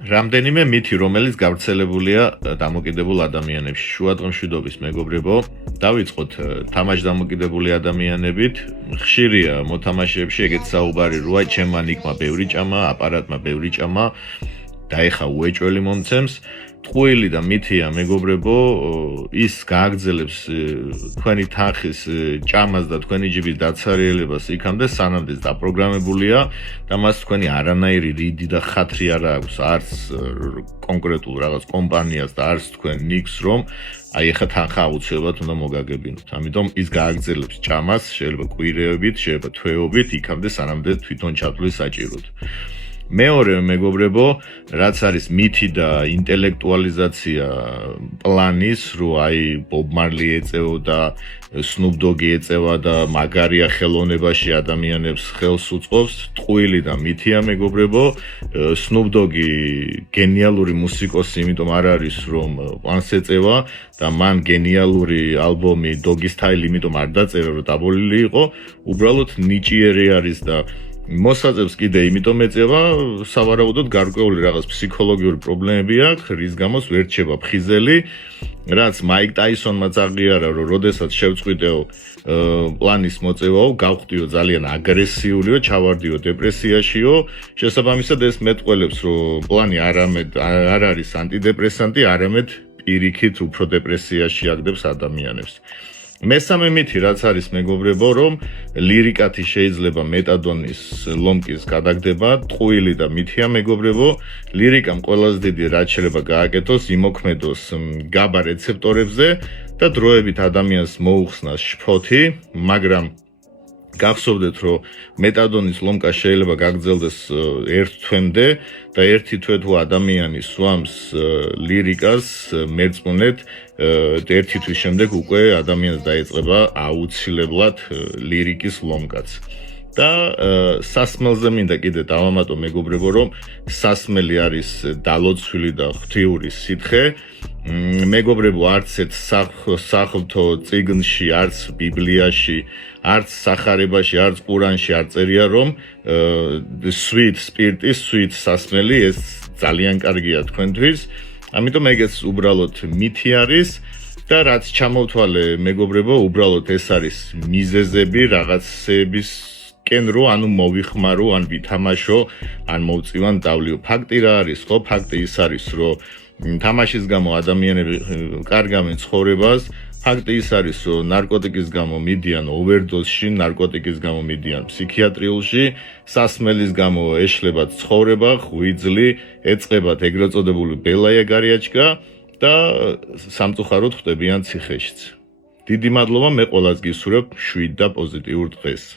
რამდენიმე მითი, რომელიც გავრცელებულია დამოკიდებულ ადამიანებში. შუადღემშვიდობის მეგობრებო, დავიწყოთ თამაშდამოკიდებული ადამიანებით. ხშირია მოთამაშეებში ეგეთ საუბარი, როა ჩემმა ნიკმა ბევრი ჭამა, აპარატმა ბევრი ჭამა და ეხა უეჭველი მომცემს. ტყუილი და მითია მეგობრებო, ის გააგრძელებს თქვენი თანხის ჭამას და თქვენი ჯიბის დაცარიელებას იქამდე, სანამდე დაპროგრამებულია და მას თქვენი არანაირი რიდი და ხათრი არ აქვს, არც კონკრეტულ რაღაც კომპანიას და არც თქვენ ნიქს, რომ აი ეხა თანხა აუცილებლად უნდა მოგაგებინოთ. ამიტომ ის გააგრძელებს ჭამას, შეიძლება კვირეებით, შეიძლება თვეობით, იქამდე სანამდე თვითონ ჩათვლის საჭიროდ. მეორე მეგობრებო, რაც არის მითი და ინტელექტუალიზაცია პლანის, რომ აი ბობ მარლი ეწეოდა, სნუპ დოგი ეწევა და მაგარია ხელოვნებაში ადამიანებს ხელს უწყობს, ტყუილი და მითია მეგობრებო, სნუპ დოგი გენიალური მუსიკოსი, იმიტომ არ არის რომ პლანს ეწევა და მან გენიალური ალბომი დოგი სტაილი, იმიტომ არ დაწერა რომ დაბოლილი იყო, უბრალოდ ნიჭიერი არის და მოსაძებს კიდე იმიტომ ეწევა, სავარაუდოდ გარკვეული რაღაც ფსიქოლოგიური პრობლემები აქვს, რის გამოც ვერ რჩება ფხიზელი, რაც მაიკ ტაისონმა წაღიარა, რომ როდესაც შევწყვიტეო პლანის მოწევაო, გავხდიო ძალიან აგრესიურიო, ჩავარდიო დეპრესიაშიო, შესაბამისად ეს მეტყველებს, რომ პლანი არ არის ანტიდეპრესანტი, არამედ პირიქით უფრო დეპრესიაში აგდებს ადამიანებს. მესამე მითი რაც არის მეგობრებო, რომ ლირიკათი შეიძლება მეტადონის ლომკის გადაგდება, ტყუილი და მითია მეგობრებო, ლირიკამ ყველაზე დიდი რაც შეიძლება გააკეთოს, იმოქმედოს გაბა რეცეპტორებზე და დროებით ადამიანს მოუხსნას შფოთი, მაგრამ გახსოვდეთ, რომ მეტადონის ლომკა შეიძლება გაგრძელდეს ერთ თვემდე და ერთი თვე თუ ადამიანი სვამს ლირიკას მერწმუნეთ, ერთი თვის შემდეგ უკვე ადამიანს დაიწყება აუცილებლად ლირიკის ლომკაც. და სასმელზე მინდა კიდე დავამატო მეგობრებო, რომ სასმელი არის დალოცვილი და ღვთიური სითხე. მეგობრებო, არც ერთ სახლთო წიგნში, არც ბიბლიაში, არც სახარებაში, არც ყურანში არ წერია, რომ sweet სპირტი, sweet სასმელი ეს ძალიან კარგია თქვენთვის. ამიტომ ეგეც უბრალოდ მითი არის და რაც ჩამოვთვალე მეგობრებო, უბრალოდ ეს არის მიზეზები რაღაცებისკენ, რომ ანუ მოვიხმარო, ან ვითამაშო, ან მოვწივან დავლიო. ფაქტი რა არის, ხო? ფაქტი ის არის, რომ თამაშის გამო ადამიანები კარგავენ ცხოვრებას. ფაქტი ის არის, რომ ნარკოტიკის გამო მიდიან ოვერდოზში, ნარკოტიკის გამო მიდიან ფსიქიატრიულში, სასმელის გამო ეშლებათ ცხოვრება, ღვიძლი, ეწყებათ ეგრეთ წოდებული ბელაია გარიაჩკა და სამწუხაროდ ხვდებიან ციხეშიც. დიდი მადლობა, მე ყველას გისურვებ შვიდ და პოზიტიურ დღეს.